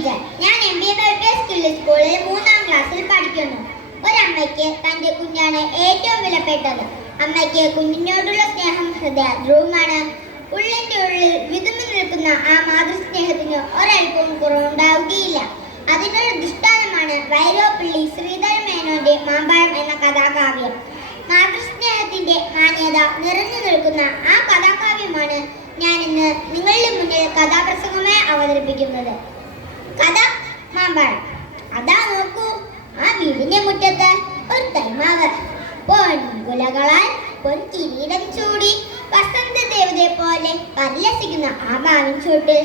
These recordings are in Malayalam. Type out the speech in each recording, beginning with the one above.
ഏഞ്ചൽ. ഞാൻ സ്കൂളിൽ 3-ാം ക്ലാസ്സിൽ പഠിക്കുന്നു. ഒരമ്മയ്ക്ക് തന്റെ കുഞ്ഞാണ് ഏറ്റവും വിലപ്പെട്ടത്. അമ്മയ്ക്ക് കുഞ്ഞിനോടുള്ള സ്നേഹം ഹൃദയദ്രവമാണ്. ഉള്ളിന്റെ ഉള്ളിൽ വിതുമ്പി നിൽക്കുന്ന ആ മാതൃസ്നേഹത്തിന് ഒരൽപ്പവും കുറവുണ്ടാവുകയില്ല. അതിനൊരു ദൃഷ്ടാന്തമാണ് വൈലോപ്പിള്ളി ശ്രീധരൻ മേനോന്റെ മാമ്പഴം എന്ന കഥാകാവ്യം. മാതൃസ്നേഹത്തിന്റെ മാന്യത നിറഞ്ഞു നിൽക്കുന്ന ആ കഥാകാവ്യമാണ് ഞാൻ ഇന്ന് നിങ്ങളുടെ മുന്നിൽ കഥാപ്രസംഗമായി അവതരിപ്പിക്കുന്നത്. കഥ മാമ്പഴം. അതാ നോക്കൂ, ആ വീടിന്റെ മുറ്റത്ത് ഒരു തൈമാവ് പൊൻകുലകളാൽ പൊൻകിരീടം ചൂടി വസന്ത ദേവതയെ പോലെ പരിലസിക്കുന്ന ആ മാവിൻ ചോട്ടിൽ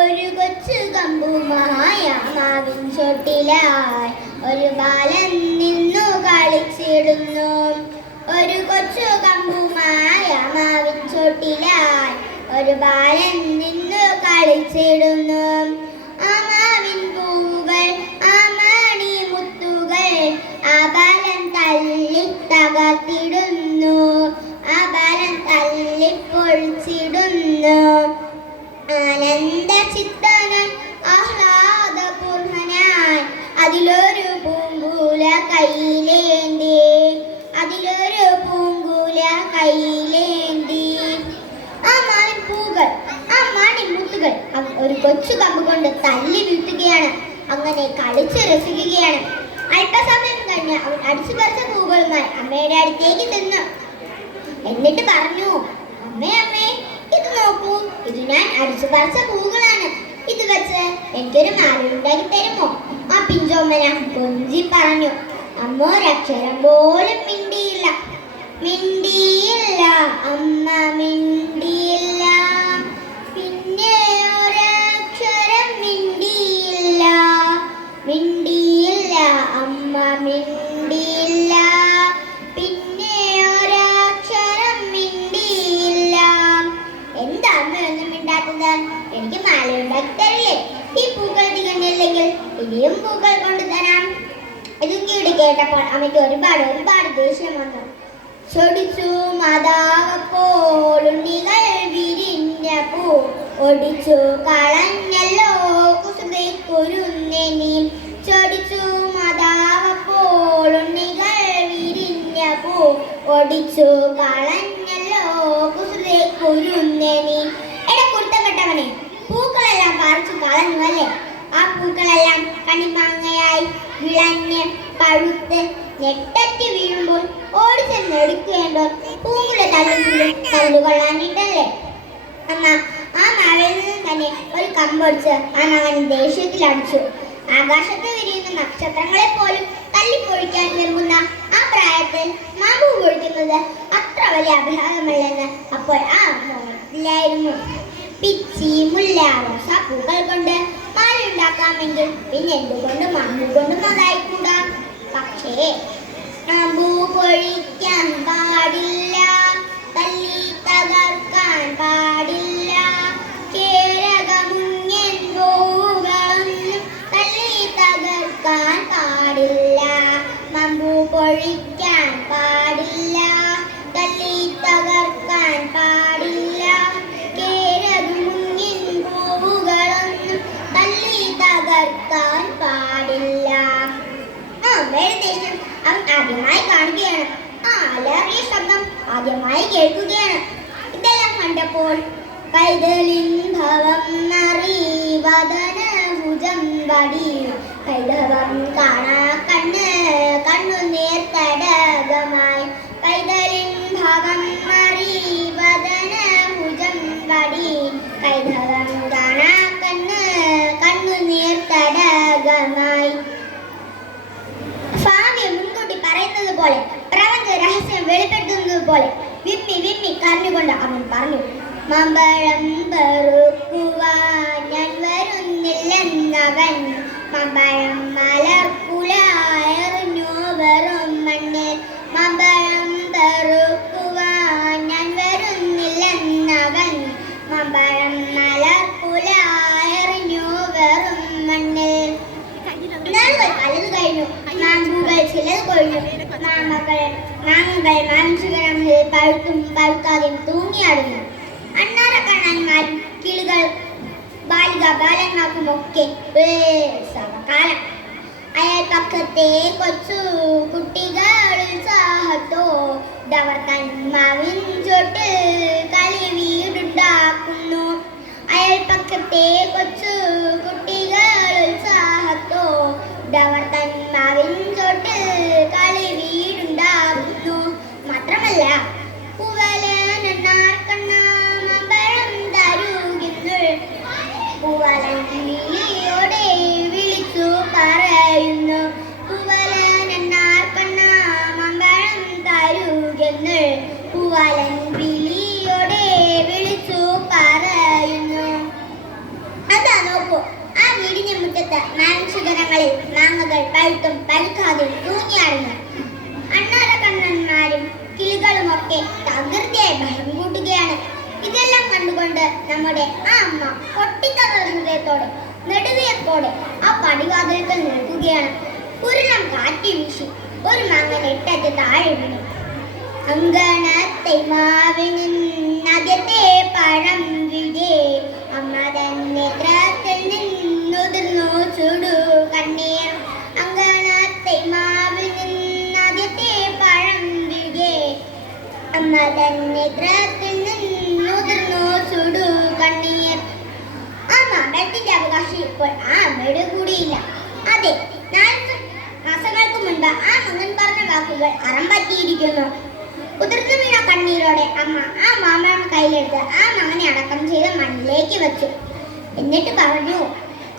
ഒരു കൊച്ചു കമ്പുമായ മാവിൻ ചോട്ടിലായി ഒരു ബാലൻ നിന്നു കളിച്ചിടുന്നു. ഒരു കൊച്ചു കമ്പുമായ മാവിൻ ചോട്ടിലായി ഒരു ബാലൻ നിന്നു കളിച്ചിടുന്നു. ആ മാവിൻ പൂവുകൾ, ആ മണി മുത്തുകൾ ആ ബാലൻ തല്ലി തകർത്തിടുന്നു. ആ ബാലൻ തല്ലി പൊളിച്ചിടുന്നു. ആനന്ദ ചിത്തനായി ആഹ്ലാദപൂർണനായി അതിലൊരു പൂങ്കൂല കയ്യിലേന്തി, അതിലൊരു പൂങ്കൂല കയ്യിലേന്തി. ആ മാവിൻ പൂകൾ, ആ മണിമുത്തുകൾ ഒരു കൊച്ചു കമ്പ് കൊണ്ട് തല്ലി വീഴ്ത്തുകയാണ്. അങ്ങനെ കളിച്ച് രസിക്കുകയാണ്. അല്പസമയം കഴിഞ്ഞ് അവൻ അടിച്ചു പറിച്ച പൂകളുമായി അമ്മയുടെ അടുത്തേക്ക് ചെന്നു. എന്നിട്ട് പറഞ്ഞു, അമ്മേ അമ്മേ, ഇത് നോക്കൂ, ഇത് ഞാൻ അടിച്ചു പറിച്ച പൂകളാണ്. ഇത് വെച്ച് എനിക്കൊരു മാല ഉണ്ടാക്കി തരുമോ? ആ പിഞ്ചോമ്മന കൊഞ്ചി പറഞ്ഞു. അമ്മ ഒരക്ഷരം പോലും മിണ്ടിയില്ല. മിണ്ടിയില്ല, അമ്മ മിണ്ടിയില്ല. പിന്നെ ഒരക്ഷരം മിണ്ടിയില്ല. മിണ്ടിയില്ല, അമ്മ മിണ്ടിയില്ല. പിന്നെ ഒരക്ഷരം മിണ്ടിയില്ല. എന്താ അമ്മ ഒന്നും മിണ്ടാത്തത്? എനിക്ക് മാല ഉണ്ടാക്കി തരില്ലേ? ഈ പൂക്കൾ തികഞ്ഞില്ലെങ്കിൽ ഇനിയും പൂക്കൾ കൊണ്ടുതരാം. ഇതും കേട്ടപ്പോൾ അമ്മയ്ക്ക് ഒരുപാട് ദേഷ്യം വന്നു. ചൊടിച്ചു മാതാവപ്പോൾ ഉണ്ണികൾ വിരിഞ്ഞ പൂ ഒടിച്ചു കളഞ്ഞല്ലോ കുസൃതി കുരുന്നെനി. ചൊടിച്ചു മാതാവപ്പോൾ ഉണ്ണികൾ വിരിഞ്ഞ പൂ ഒടിച്ചു കളഞ്ഞല്ലോ കുസൃതി കുരുന്നെനി. എടാ കുരുത്തക്കെട്ടവനെ, പൂക്കളെല്ലാം പറിച്ചു കളഞ്ഞു അല്ലേ? ആ പൂക്കളെല്ലാം കണിമാങ്ങയായി വിളഞ്ഞ് പഴുത്ത് ഞെട്ടറ്റി വീഴുമ്പോൾ ഓടിച്ചെന്ന് എടുക്കേണ്ടോ പൂങ്കുല തല്ലുകൊള്ളാനിട്ടല്ലേ? അമ്മ ആ മാവിൽ നിന്ന് തന്നെ ഒരു കമ്പൊടിച്ച് ആ മകൻ ദേഷ്യത്തിൽ അടിച്ചു. ആകാശത്ത് വിരിയുന്ന നക്ഷത്രങ്ങളെ പോലും തല്ലിപ്പൊഴിക്കാൻ നിർമ്മുന്ന ആ പ്രായത്തിൽ മാമ്പൂ പൊഴിക്കുന്നത് അത്ര വലിയ അപരാധമല്ലെന്ന് അപ്പോൾ ആ മോഹത്തിലായിരുന്നു. പിച്ചി മുല്ല റോസ പൂക്കൾ കൊണ്ട് മാല ഉണ്ടാക്കാമെങ്കിൽ പിന്നെ എന്തുകൊണ്ട് മാമ്പൂ കൊണ്ട് നന്നായിക്കൂടാ? പക്ഷേ മാമ്പൂ പൊഴിക്കാൻ പാടില്ല, തല്ലി തകർക്കാൻ പാടില്ല. കേരകമുങ്ങൻ പൂവുകളൊന്നും തല്ലി തകർക്കാൻ പാടില്ല. മാമ്പൂ പൊഴിക്കാൻ പാടില്ല, തല്ലി തകർക്കാൻ പാടില്ല. കേരകമുങ്ങൻ പൂവുകളൊന്നും തല്ലി തകർക്കാൻ പാടില്ല. അമ്മയുടെ ദേഷ്യം അവൻ ആദ്യമായി കാണുകയാണ്. ആ അലറിയ ശബ്ദം ആദ്യമായി കേൾക്കുകയാണ്. ഇതെല്ലാം കണ്ടപ്പോൾ കൈതലിൻ ഭവം നറിവദന ഭുജം വടി കൈതവം കാണാ കണ്ണ് കണ്ണുനീർ തടകമായി. കൈതലിൻ ഭവം നറിവദന ഭുജം വടി കൈതവം കാണാ കണ്ണ് കണ്ണുനീർ തടകമായി. മുൻകൂട്ടി പറയുന്നത് പോലെ, പ്രപഞ്ച രഹസ്യം വെളിപ്പെടുത്തുന്നത് പോലെ വിമ്മി വിമ്മി കരഞ്ഞുകൊണ്ട് അവൻ പറഞ്ഞു, മാമ്പഴം പെറുക്കുവാൻ ഞാൻ വരുന്നില്ലെന്നവൻ. മാമ്പഴം മലർക്കുലായെറിഞ്ഞു വെറും മണ്ണിൽ. മാമ്പഴം പെറുക്കുവാൻ ഞാൻ വരുന്നില്ലെന്നവൻ. മാമ്പഴം മലർക്കുലായെറിഞ്ഞു വെറും മണ്ണിൽ. നാളുകൾ പലത് കഴിഞ്ഞു. മാമ്പൂകൾ ചിലത് കൊഴിഞ്ഞു. മാങ്ങകൾ മാംസുകരങ്ങളിൽ പഴുത്തും പഴുക്കാതെയും തൂങ്ങിയാടുന്നു. അണ്ണാറക്കണ്ണന്മാരും കിളികൾ കാലങ്ങൾക്കുമൊക്കെ ഉത്സവകാലം. അയൽപക്കത്തെ കൊച്ചു കുട്ടികൾ ഉത്സാഹത്തോടവർ തന്മാവിൻ ചോട്ടിൽ കളി വീടുണ്ടാക്കുന്നു. അയൽപക്കത്തെ കൊച്ചു കുട്ടികൾ ഉത്സാഹത്തോടവർ തന്മാവിൻ ചോട്ടിൽ കളി വീടുണ്ടാക്കുന്നു. മാത്രമല്ല പൂവലൻ വിളിയോടെ വിളിച്ചു പറയുന്നു. പൂവലനാർക്കണ്ണ മമ്പഴം തരുകെന്ന് പൂവലൻ വിളിയോടെ വിളിച്ചു പറയുന്നു. അതാ നോക്കൂ, ആ വീടിന്റെ മുറ്റത്ത് മാംസുകരങ്ങളിൽ മാങ്ങകൾ പഴുത്തും പഴുക്കാതെ തൂങ്ങിയാടുന്നു. അണ്ണാരക്കണ്ണന്മാരും കിളികളുമൊക്കെ തകൃതിയായി ബഹളം കൂട്ടുകയാണ്. ഇതെല്ലാം കണ്ടുകൊണ്ട് നമ്മുടെ ആ അമ്മ പൊട്ടിത്തകർന്ന ഹൃദയത്തോടെ നെടുവിയപ്പോടെ ആ പടിവാതിൽക്കൽ നിൽക്കുകയാണ്. ഉരുളം കാറ്റി വീശി ഒരു മാങ്ങ നെട്ടറ്റ് താഴെ വീണു. അങ്കണത്തെ മാവിന് ആദ്യത്തെ പഴം വീഴേ അമ്മ തന്നെ നേത്രത്തിൽ നിന്നുതിർന്നു ചുടു കണ്ണീർ. അങ്കണത്തെ മാവിന് ആദ്യത്തെ പഴം വീഴേ അമ്മ തന്നെ നേത്രത്തിൽ നിന്നുതിർന്നു ചുടു കണ്ണീർ. ആ മാമ്പഴത്തിന്റെ അവകാശം ഇപ്പോൾ ആ അമ്മയുടെ കൂടിയില്ല. അതെ, 4 മാസങ്ങൾക്ക് മുൻപ് ആ മകൻ പറഞ്ഞ വാക്കുകൾ അറം പറ്റിയിരിക്കുന്നു. കുതിർന്നു വീണ കണ്ണീരോടെ അമ്മ ആ മാമ്പഴം കയ്യിലെടുത്ത് ആ മകനെ അടക്കം ചെയ്ത് മണ്ണിലേക്ക് വെച്ചു. എന്നിട്ട് പറഞ്ഞു,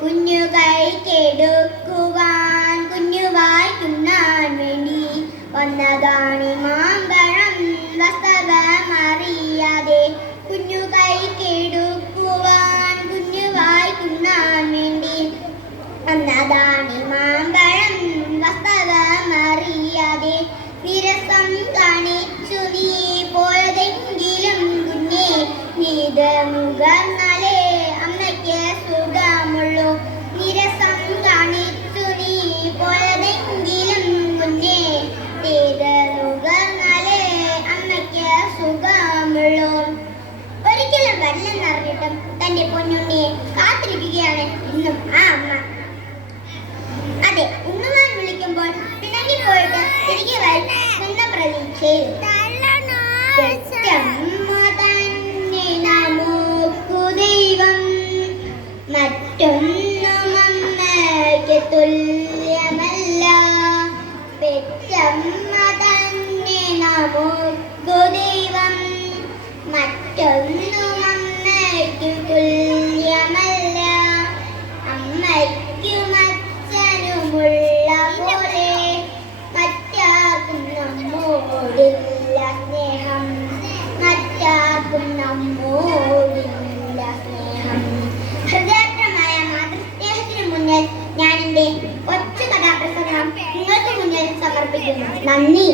കുഞ്ഞു കൈക്കെടുക്കുവാൻ കുഞ്ഞു വായിക്കുന്നാൻ വേണ്ടി വന്നതാണ് മാമ്പഴം വാസ്തവമറിയാതെ. കുഞ്ഞു കൈക്കെടുക്കുവാൻ കുഞ്ഞു വായിക്കുന്നാൻ വേണ്ടി വന്നതാണ് മാമ്പഴം വാസ്തവമറിയാതെ. വിരസം കാണിച്ചു നീ പോയതെങ്കിലും കുഞ്ഞേ, നീത് മുഖർന്നാലേ അമ്മയ്ക്ക് സുഖമുള്ളൂ. വിരസം കാണിച്ചു നീ പോയതെങ്കിലും കുഞ്ഞേ, നീത് മുഖർന്നാലേ അമ്മയ്ക്ക് സുഖമുള്ളൂ. ഒരിക്കലും വരില്ലെന്നറിഞ്ഞിട്ടും തന്റെ പൊന്നുണ്ണിയെ കാത്തിരിക്കുകയാണ് ഇന്നും ആ അമ്മ. അതെ, ഉണ്ണുവാൻ വിളിക്കുമ്പോൾ പിണങ്ങിപ്പോയിട്ട് തിരികെ വരും എന്ന പ്രതീക്ഷയിൽ പെറ്റമ്മ തന്നെ നമുക്കു ദൈവം, മറ്റൊന്നും അമ്മയ്ക്ക് തുല്യമല്ല. പെറ്റമ്മ തന്നെ നമുക്കു ദൈവം, മറ്റൊന്നും അമ്മയ്ക്ക് തുല്യമല്ല. അമ്മയ്ക്കും അച്ഛനുമുള്ള പോലെ മറ്റാർക്കും നമ്മോടില്ല സ്നേഹം, മറ്റാർക്കും നമ്മോടില്ല സ്നേഹം. ഹൃദയാർദ്രമായ മാതൃസ്നേഹത്തിന് മുന്നിൽ ഞാൻ എൻ്റെ കൊച്ചു കഥാപ്രസംഗം നിങ്ങൾക്ക് മുന്നിൽ സമർപ്പിക്കുന്നു. നന്ദി.